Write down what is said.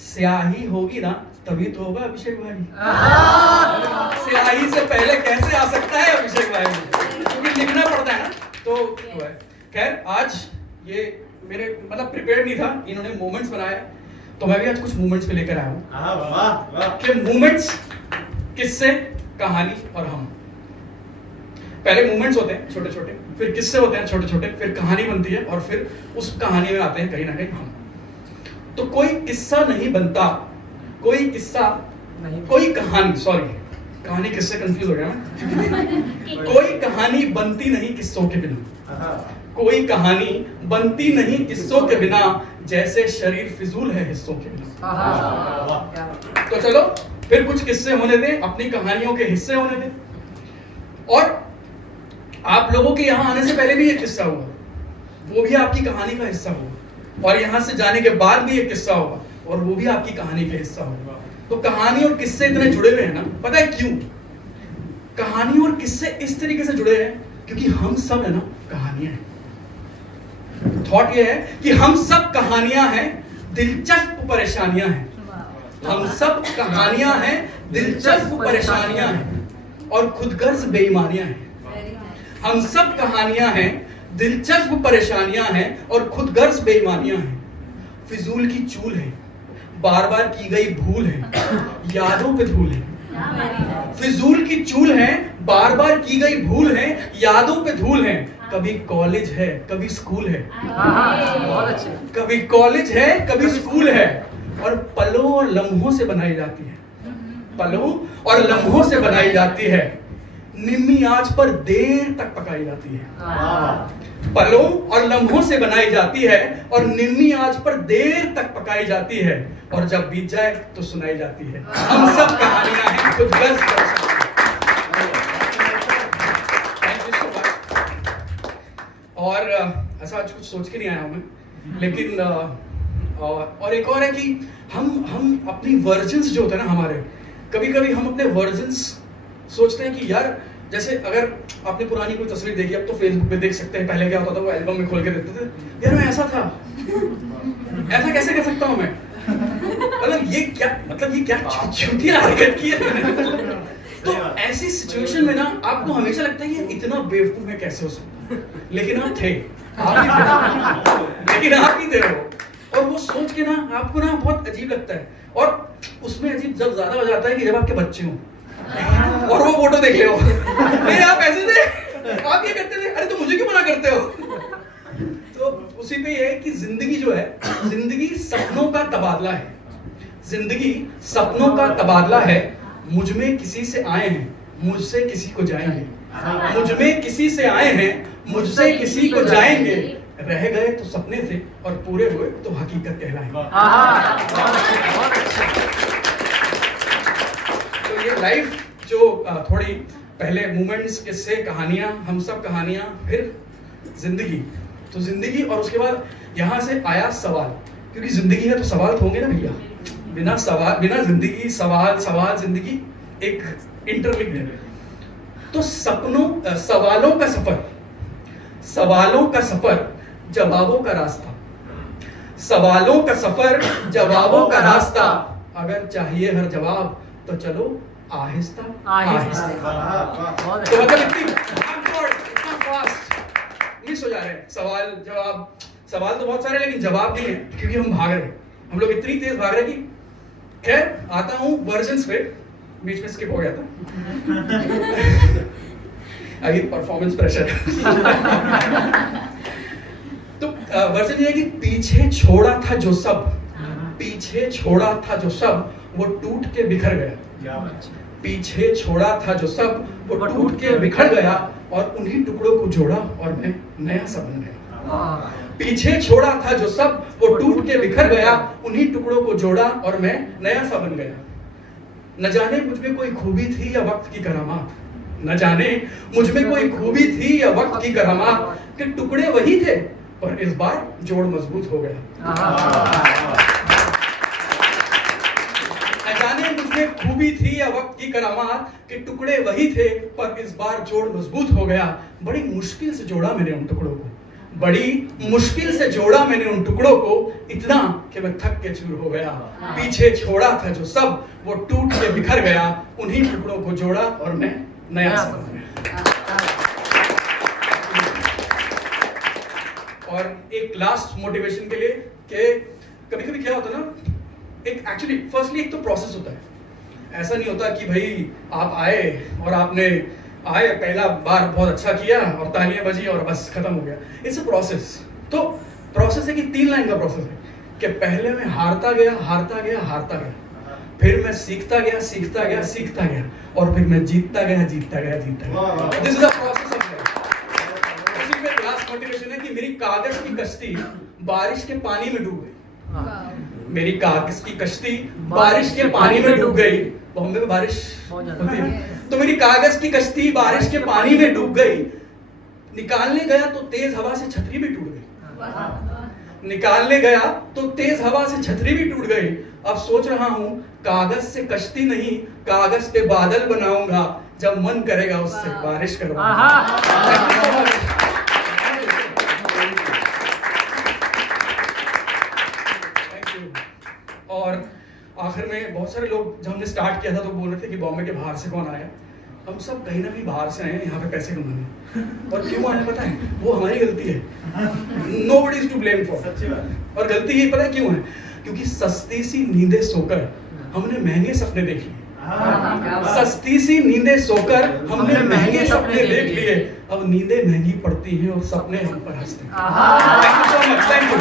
स्याही होगी ना तभी तो होगा अभिषेक भाई। स्याही से पहले कैसे आ सकता है अभिषेक भाई, क्योंकि लिखना पड़ता है ना। तो खैर आज ये मेरे मतलब प्रिपेयर्ड नहीं था, इन्होंने मोमेंट्स बनाया तो मैं भी आज कुछ मोमेंट्स पे लेकर आया हूँ कि मोमेंट्स, किस्से, कहानी और हम। पहले मोमेंट्स होते हैं छोटे छोटे, फिर किस्से होते हैं छोटे छोटे, फिर कहानी बनती है और फिर उस कहानी में आते हैं कहीं ना कहीं हम। तो कोई किस्सा नहीं बनता, कोई किस्सा नहीं, कोई कहानी, सॉरी कहानी किससे कंफ्यूज हो गया मैं। कोई कहानी बनती नहीं किस्सों के बिना, कोई कहानी बनती नहीं किस्सों के बिना, जैसे शरीर फिजूल है हिस्सों के बिना। तो चलो फिर कुछ किस्से होने दें, अपनी कहानियों के हिस्से होने दें। और आप लोगों के यहाँ आने से पहले भी एक किस्सा हुआ, वो भी आपकी कहानी का हिस्सा होगा, और यहाँ से जाने के बाद भी एक किस्सा होगा और वो भी आपकी कहानी का हिस्सा होगा। तो कहानी और किस्से इतने जुड़े हुए हैं ना, पता है क्यों? कहानी और किस्से इस तरीके से जुड़े हैं क्योंकि हम सब है ना कहानियां हैं। थॉट ये है कि हम सब कहानियां हैं, दिलचस्प परेशानियां हैं। हम सब कहानियां हैं, दिलचस्प परेशानियां हैं और खुदगर्ज बेईमानियां हैं। हम सब कहानियां हैं, दिलचस्प परेशानियां हैं और खुदगर्ज बेईमानियां हैं। फिजूल की चूल है, बार बार की गई भूल है, यादों पे धूल है। फिजूल की चूल है, बार बार की गई भूल है, यादों पे धूल है। कभी कॉलेज है, कभी स्कूल है, कभी कॉलेज है, कभी स्कूल है, और पलों और लम्हों से बनाई जाती है, पलों और लम्हों से बनाई जाती है। निम्मी आंच पर देर तक पकाई जाती है। पलों और लम्हों से बनाई जाती है और निम्मी आंच पर देर तक पकाई जाती है, और जब बीत जाए तो सुनाई जाती है। हम सब कहानियां हैं, खुदगर्ज परेशानियां। Thank you so much. और ऐसा आज कुछ सोच के नहीं आया हूं मैं, लेकिन और एक और है कि हम अपनी वर्जन्स जो होते हैं ना हमारे, कभी कभी हम अपने वर्जन्स सोचते हैं कि यार, जैसे अगर आपने पुरानी कोई तस्वीर देखी, अब तो फेसबुक पे देख सकते हैं, पहले क्या होता था वो एल्बम में खोल के देखते थे, यार मैं ऐसा था, ऐसा कैसे कर सकता हूँ मैं, मतलब ये क्या चूतिया हरकत की है। तो ऐसी सिचुएशन में ना आपको हमेशा लगता है कि इतना बेवकूफ मैं कैसे हो सकता, लेकिन आप थे, लेकिन आप ही थे वो। और वो सोच के ना आपको ना बहुत अजीब लगता है, और उसमें अजीब जब ज्यादा हो जाता है कि जब आपके बच्चे हों और वो फोटो देख ले हो, नहीं आप ऐसे थे, आप ये करते थे, अरे तो मुझे क्यों मना करते हो। तो उसी पे ये है कि जिंदगी जो है, जिंदगी सपनों का तबादला है, जिंदगी सपनों का तबादला है। मुझ में किसी से आए हैं, मुझसे किसी को जाएंगे, मुझ में किसी से आए हैं, मुझसे किसी को जाएंगे। रह गए तो सपने थे और पूरे हुए तो हकीकत कहलाएंगे। तो ये लाइफ जो थोड़ी पहले मोमेंट्स, किस्से, कहानियां, हम सब कहानियां, फिर जिंदगी, तो जिंदगी, और उसके बाद यहाँ से आया सवाल, क्योंकि जिंदगी है तो सवाल तो होंगे ना भैया। बिना सवाल, बिना जिंदगी सवाल, सवाल जिंदगी एक इंटरलिंक्ड है। तो सपनों, सवालों का सफर, सवालों का सफर, जवाबों का रास्ता, सवालों का सफर, जवाबों का रास्ता। अगर चाहिए हर जवाब तो चलो आहिस्ता आहिस्ता। तो मतलब इतना फास्ट मिस हो जा रहे हैं सवाल जवाब। सवाल तो बहुत सारे लेकिन जवाब नहीं है, क्योंकि हम भाग रहे हैं, हम लोग इतनी तेज भाग रहे हैं कि। खैर आता हूं वर्जन्स पे, बीच में स्किप हो गया था अभी परफॉर्मेंस प्रेशर। तो वर्जन ये है कि पीछे छोड़ा था जो सब, पीछे छोड़ा था जो सब, वो टूट के बिखर गया। पीछे छोड़ा था जो सब, वो टूट के बिखर गया, और उन्हीं टुकड़ों को जोड़ा और मैं नया सा बन गया। पीछे छोड़ा था जो सब, वो टूट के बिखर गया, उन्हीं टुकड़ों को जोड़ा और मैं नया सा बन गया। न जाने मुझ में कोई खूबी थी या वक्त की करामात, न जाने मुझ में कोई खूबी थी या वक्त की करामात, कि टुकड़े वही थे पर इस बार जोड़ मजबूत हो गया। न जाने मुझ में खूबी थी या वक्त की करामात, कि टुकड़े वही थे पर इस बार जोड़ मजबूत हो गया। बड़ी मुश्किल से जोड़ा मैंने उन टुकड़ों को, बड़ी मुश्किल से जोड़ा मैंने उन टुकड़ों को, इतना कि मैं थक के चूर हो गया। पीछे छोड़ा था जो सब वो टूट के बिखर गया, उन्हीं टुकड़ों को जोड़ा और मैं नया सा बन गया। और एक लास्ट मोटिवेशन के लिए कि कभी कभी क्या होता है ना, एक एक्चुअली फर्स्टली एक तो प्रोसेस होता है। ऐसा नहीं होता कि भाई आप आए और आपने आए पहला बार बहुत अच्छा किया और तालियां बजी और बस खत्म हो गया। It's a process. तो प्रोसेस है कि 3 लाइन का प्रोसेस है कि पहले मैं हारता गया, फिर मैं सीखता गया और फिर मैं जीतता गया। This is the process of life. उसी में लास्ट मोटिवेशन है कि मेरी कागज की कश्ती बारिश के पानी में डूब गई। मेरी कागज की कश्ती बारिश के पानी में डूब गई। बॉम्बे में बारिश होती है, तो मेरी कागज की कश्ती बारिश के पानी में डूब गई। निकालने गया तो तेज हवा से छतरी भी टूट गई। निकालने गया तो तेज हवा से छतरी भी टूट गई। अब सोच रहा हूँ कागज से कश्ती नहीं, कागज पे बादल बनाऊंगा, जब मन करेगा उससे बारिश करवाऊंगा। और आखिर में बहुत सारे लोग जब हमने स्टार्ट किया था तो बोल रहे थे कि बॉम्बे के बाहर से कौन आया। हम सब कहीं ना कहीं बाहर से आए हैं यहाँ पे पैसे कमाने। और क्यों आए पता है? वो हमारी गलती है। Nobody is to blame for. सच्ची बात। और गलती ये पता है क्यों है? क्योंकि सस्ती सी नींदें सोकर हमने महंगे सपने देख लिए। सस्ती सी नींदें सोकर हमने महंगे सपने देख लिए। अब नींदें महंगी पड़ती हैं और सपने हम पर हंसते हैं। Thank you so much. Thank you.